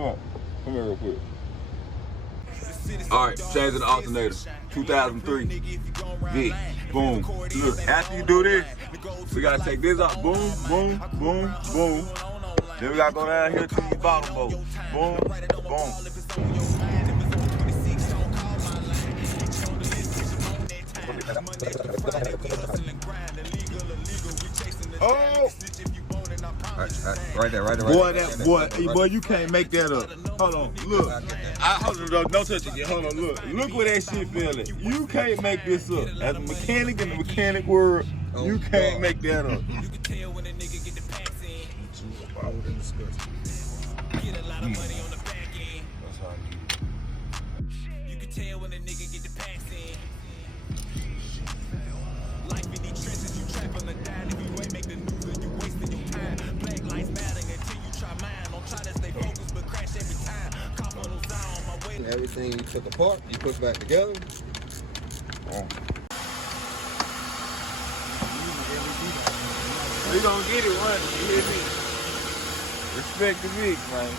Come on. Come here real quick. All right, changing the alternator. 2003. Vic. Boom. Look, after you do this, we gotta take this out. Boom, boom, boom, boom. Then we gotta go down here to the bottom bolt. Boom, boom. Oh! Right there. Boy, you can't make that up. Hold on, look. Hold on, don't touch it yet. Hold on, look where that shit feeling. You can't make this up. As a mechanic in the mechanic world, you can't make that up. You can tell when a nigga get the packs in. Get a lot of money on the back end. That's how I get it. You can tell when a nigga get the packs in. Life in these trenches, you trapping or dying. If you ain't make the news, then you wasting your time. Black lives matter until you try mine. Don't try to stay focused, but crash every time. Cop on those down on my way. Everything you took apart, you put back together. We gonna get it running, you hear me? Respect the Vic, man.